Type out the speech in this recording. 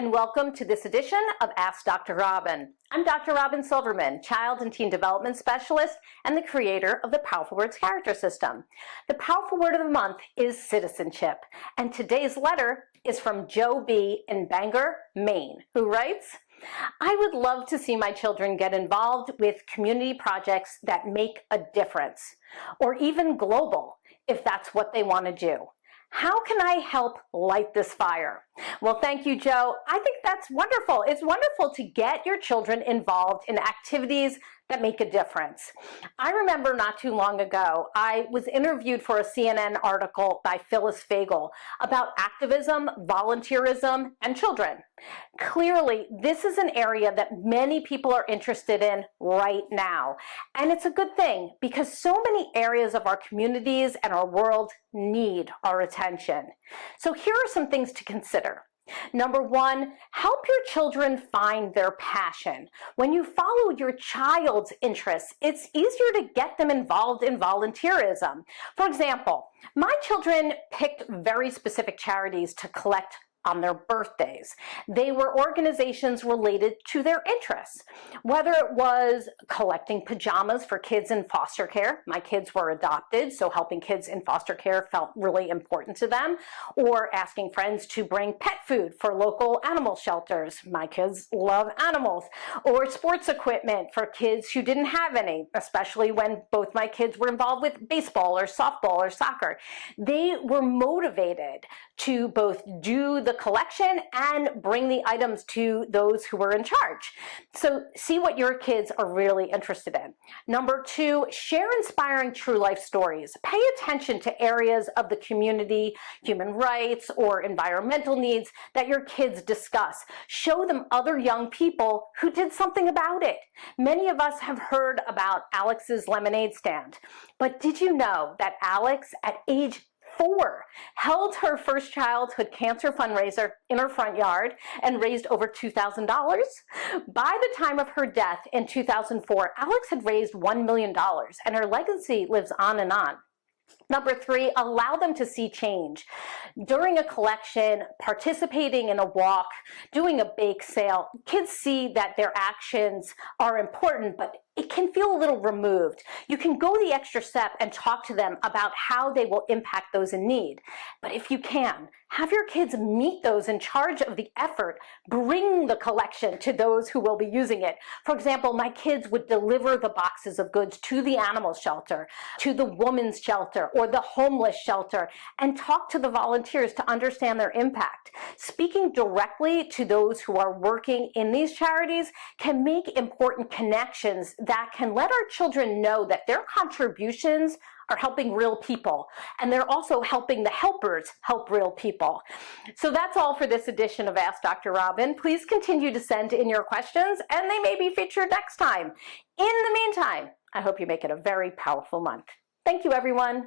and welcome to this edition of Ask Dr. Robyn. I'm Dr. Robyn Silverman, Child and Teen Development Specialist and the creator of the Powerful Words Character System. The powerful word of the month is citizenship, and today's letter is from Joe B. in Bangor, Maine, who writes, I would love to see my children get involved with community projects that make a difference, or even global, if that's what they want to do. How can I help light this fire? Well, thank you, Joe. I think that's wonderful. It's wonderful to get your children involved in activities that make a difference. I remember not too long ago, I was interviewed for a CNN article by Phyllis Fagel about activism, volunteerism, and children. Clearly, this is an area that many people are interested in right now. And it's a good thing because so many areas of our communities and our world need our attention. So here are some things to consider. Number one, help your children find their passion. When you follow your child's interests, it's easier to get them involved in volunteerism. For example, my children picked very specific charities to collect on their birthdays. They were organizations related to their interests, whether it was collecting pajamas for kids in foster care. My kids were adopted, so helping kids in foster care felt really important to them, or asking friends to bring pet food for local animal shelters. My kids love animals, or sports equipment for kids who didn't have any, especially when both my kids were involved with baseball or softball or soccer. They were motivated to both do the collection and bring the items to those who were in charge. So see what your kids are really interested in. Number two, share inspiring true life stories. Pay attention to areas of the community, human rights, or environmental needs that your kids discuss. Show them other young people who did something about it. Many of us have heard about Alex's lemonade stand, but did you know that Alex, at age 4, held her first childhood cancer fundraiser in her front yard and raised over $2,000. By the time of her death in 2004, Alex had raised $1 million, and her legacy lives on and on. Number three, allow them to see change. During a collection, participating in a walk, doing a bake sale, kids see that their actions are important, but it can feel a little removed. You can go the extra step and talk to them about how they will impact those in need. But if you can, have your kids meet those in charge of the effort. Bring the collection to those who will be using it. For example, my kids would deliver the boxes of goods to the animal shelter, to the women's shelter, or the homeless shelter, and talk to the volunteers to understand their impact. Speaking directly to those who are working in these charities can make important connections that can let our children know that their contributions are helping real people, and they're also helping the helpers help real people. So that's all for this edition of Ask Dr. Robyn. Please continue to send in your questions, and they may be featured next time. In the meantime, I hope you make it a very powerful month. Thank you, everyone.